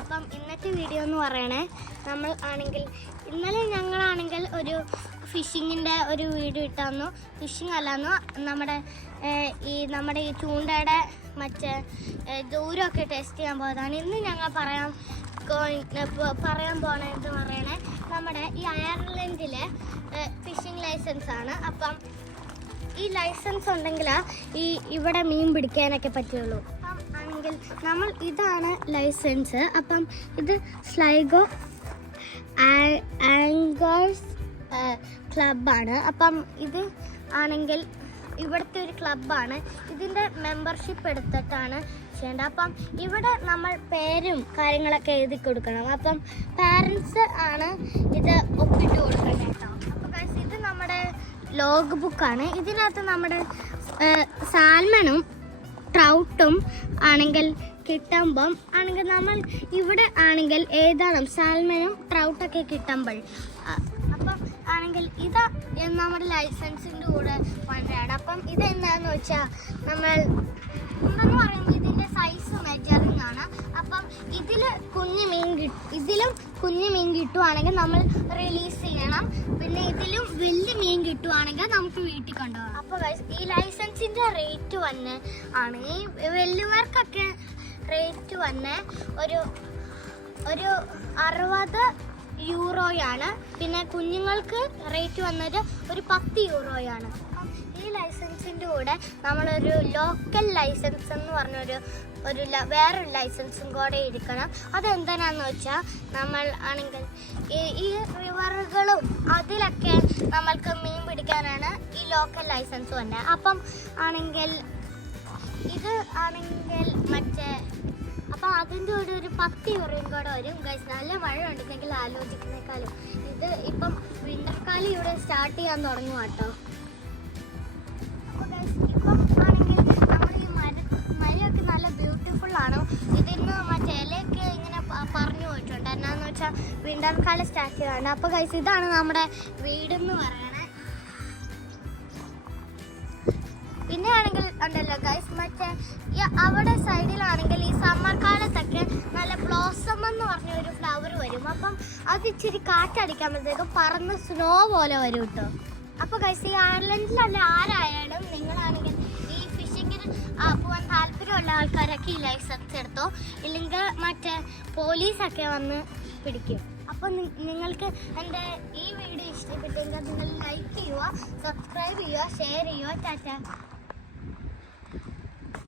അപ്പം ഇന്നത്തെ വീഡിയോ എന്ന് പറയണേ നമ്മൾ ആണെങ്കിൽ ഇന്നലെ ഞങ്ങളാണെങ്കിൽ ഒരു ഫിഷിങ്ങിന്റെ ഒരു വീഡിയോ ഇട്ടാന്നു. ഫിഷിംഗ് അല്ലാന്നു നമ്മുടെ ഈ നമ്മുടെ ഈ ചൂണ്ടയുടെ മറ്റേ ദൂരമൊക്കെ ടെസ്റ്റ് ചെയ്യാൻ പോയതാണ്. ഇന്ന് ഞങ്ങൾ പറയാൻ പറയാൻ പോണെന്ന് പറയണേ നമ്മുടെ ഈ അയർലൻഡിലെ ഫിഷിംഗ് ലൈസൻസ് ആണ്. അപ്പം ഈ ലൈസൻസ് ഉണ്ടെങ്കിൽ ഈ ഇവിടെ മീൻ പിടിക്കാനൊക്കെ പറ്റുള്ളൂ. ആണെങ്കിൽ നമ്മൾ ഇതാണ് ലൈസൻസ്. അപ്പം ഇത് സ്ലൈഗോ ആങ്കേഴ്സ് ക്ലബാണ് അപ്പം ഇത് ആണെങ്കിൽ ഇവിടുത്തെ ഒരു ക്ലബാണ് ഇതിന്റെ മെമ്പർഷിപ്പ് എടുത്തിട്ടാണ് ചെയ്യേണ്ടത്. അപ്പം ഇവിടെ നമ്മൾ പേരും കാര്യങ്ങളൊക്കെ എഴുതി കൊടുക്കണം. അപ്പം പാരൻസ് ആണ് ഇത് ഒപ്പിട്ട് കൊടുക്കേണ്ടത് കേട്ടോ. അപ്പോൾ ഇത് നമ്മുടെ ലോഗ് ബുക്കാണ് ഇതിനകത്ത് നമ്മുടെ സാൽമണും ട്രൗട്ടും ആണെങ്കിൽ കിട്ടുമ്പം ആണെങ്കിൽ നമ്മൾ ഇവിടെ ആണെങ്കിൽ ഏതാണ് സാൽമനും ട്രൗട്ടൊക്കെ കിട്ടുമ്പോൾ അപ്പം ആണെങ്കിൽ ഇത് നമ്മുടെ ലൈസൻസിന്റെ കൂടെ വന്നതാണ്. അപ്പം ഇത് എന്താണെന്ന് വെച്ചാൽ നമ്മൾ എന്ന് പറയുന്നത് ഇതിന്റെ സൈസ് മെജറിങ് ആണ്. അപ്പം ഇതിൽ കുഞ്ഞു മീൻ കിട്ടും ഇതിലും കുഞ്ഞു മീൻ കിട്ടുവാണെങ്കിൽ നമ്മൾ റിലീസ് ചെയ്യണം. പിന്നെ ഇതിലും വലിയ മീൻ കിട്ടുവാണെങ്കിൽ നമുക്ക് വീട്ടിൽ കൊണ്ടുപോകാം അപ്പോൾ ഈ ലൈസൻസിന്റെ റേറ്റ് വന്ന് ആണ്. ഈ വലിയവർക്കൊക്കെ റേറ്റ് വന്ന് ഒരു ഒരു അറുപത് യൂറോയാണ്. പിന്നെ കുഞ്ഞുങ്ങൾക്ക് റേറ്റ് വന്നത് ഒരു പത്ത് യൂറോയാണ്. ഈ ലൈസൻസിന്റെ കൂടെ നമ്മളൊരു ലോക്കൽ ലൈസൻസ് എന്ന് പറഞ്ഞൊരു ഒരു വേറൊരു ലൈസൻസും കൂടെ എടുക്കണം. അതെന്തിനാന്ന് വെച്ചാൽ നമ്മൾ ആണെങ്കിൽ ഈ റിവറുകളും അതിലൊക്കെ ലോക്കൽ ലൈസൻസ് ഉണ്ട്. അപ്പം ആണെങ്കിൽ ഇത് ആണെങ്കിൽ മറ്റേ അപ്പം അതിന്റെ കൂടെ ഒരു പത്ത് യൂറിയും കൂടെ വരും. ഗൈസ് നല്ല മഴ ഉണ്ടെങ്കിൽ ആലോചിക്കുന്നേക്കാളും. ഇത് ഇപ്പം വിന്റർ കാലം ഇവിടെ സ്റ്റാർട്ട് ചെയ്യാൻ തുടങ്ങുക കേട്ടോ. ഇപ്പം ആണെങ്കിൽ നമ്മുടെ മര മരമൊക്കെ നല്ല ബ്യൂട്ടിഫുൾ ആണ്? ഇതിന്ന് മറ്റേ ഇങ്ങനെ പറഞ്ഞു പോയിട്ടുണ്ട്. എന്നാന്ന് വെച്ചാൽ വിന്റർ കാലം സ്റ്റാർട്ട് ചെയ്യാറുണ്ട് അപ്പോൾ ഗൈസ് ഇതാണ് നമ്മുടെ വീടെന്ന് പറയണേ ഉണ്ടല്ലോ ഗൈസ് മറ്റേ ഈ അവിടെ സൈഡിലാണെങ്കിൽ ഈ സമ്മർ കാലത്തൊക്കെ നല്ല ബ്ലോസം എന്ന് പറഞ്ഞ ഒരു ഫ്ലവർ വരും. അപ്പം അത് ഇച്ചിരി കാറ്റടിക്കുമ്പോഴത്തേക്കും പറന്ന് സ്നോ പോലെ വരും കേട്ടോ അപ്പൊ ഗൈസ് ഈ അയർലൻഡിലല്ല ആരായാലും നിങ്ങളാണെങ്കിൽ ഈ ഫിഷിങ്ങിന് പോകാൻ താല്പര്യമുള്ള ആൾക്കാരൊക്കെ ഈ ലൈസൻസ് എടുത്തോ? ഇല്ലെങ്കിൽ മറ്റേ പോലീസൊക്കെ വന്ന് പിടിക്കും. അപ്പോൾ നിങ്ങൾക്ക് എന്റെ ഈ വീഡിയോ ഇഷ്ടപ്പെട്ടെങ്കിൽ നിങ്ങൾ ലൈക്ക് ചെയ്യുക സബ്സ്ക്രൈബ് ചെയ്യുക ഷെയർ ചെയ്യുക ടാറ്റ.